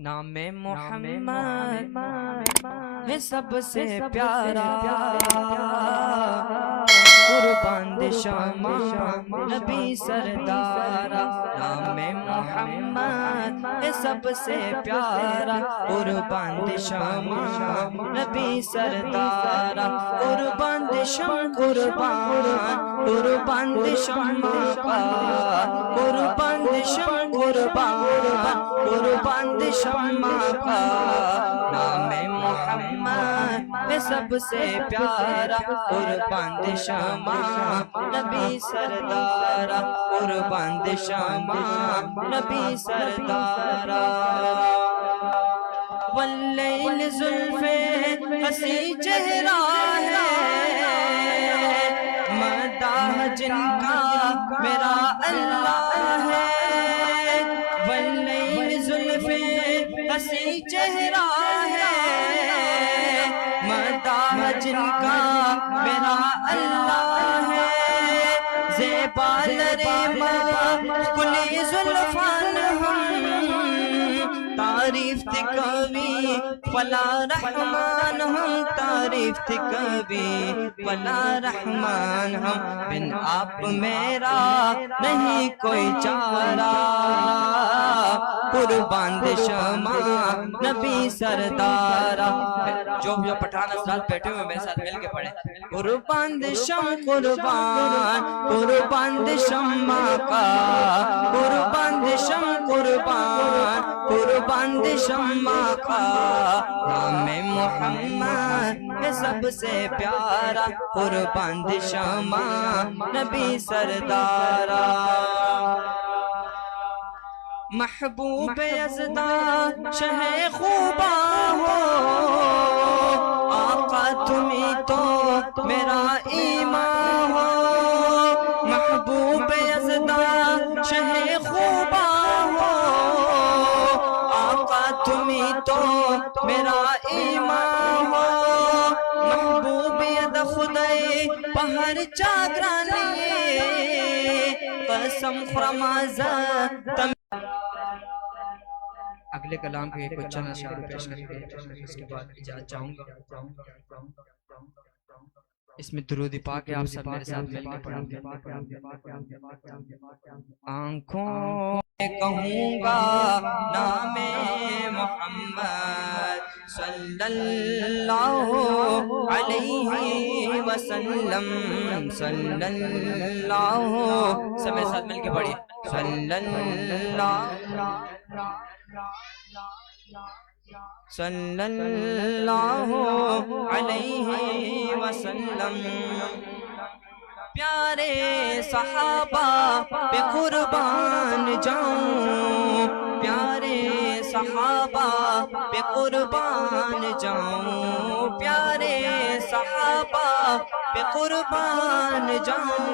نام محمد ہے سب سے پیارا، قربان دے شمع نبی سردارا۔ نام محمد ہے سب سے پیارا، قربان دے شمع نبی سردارا۔ قربان دے شمع قربان دے شمع کا، قربان دے شمع قربان دے شمع کا۔ نام محمد ہے سب سے پیارا، قربان دے شمع نبی سردارا، قربان دے شمع نبی سردارا۔ واللیل زلف حسی چہرہ ہے، مداح جن کا میرا اللہ ہے۔ واللیل زلف حسی چہرہ ہے، مداح جن کا میرا اللہ ہے۔ زیبا لرما کلی زلفان ہم، تعریف تھی کبھی فلا رحمان ہم، تعریف تھی کبھی فلا رحمان ہم۔ بن آپ میرا نہیں کوئی چارہ، قربان دے شمع نبی سردارا۔ جو پٹھان حضرات بیٹھے ہوئے میرے ساتھ مل کے پڑھیں۔ قربان دے شمع قربان دے شمع کا، قربان دے شمع قربان دے شمع کا۔ نام محمد ہے سب سے پیارا، قربان دے شمع نبی سردارا۔ محبوب یزداں شہ خوبا ہو، آقا تمہیں تو میرا ایمان ہو۔ محبوب یزداں شہ خوبا ہو، آقا تمہیں تو میرا ایمان ہو۔ محبوبیت خدای پہر چاگرانی، قسم خرمازہ تم۔ اگلے کلام کے کچھ چند اشعار پیش کریں گے، اس کے بعد اجازت چاہوں گا۔ اس میں درود پاک ہے، آپ سب میرے ساتھ مل کے پڑھیں گے۔ آنکھوں کہوں گا نام محمد صلی اللہ علیہ وسلم، صلی اللہ، سب میرے ساتھ مل کے پڑھیے۔ صلی اللہ علیہ وسلم۔ پیارے صحابہ پہ قربان جاؤں، پیارے صحابہ پہ قربان جاؤں، پیارے صحابہ پہ قربان جاؤں۔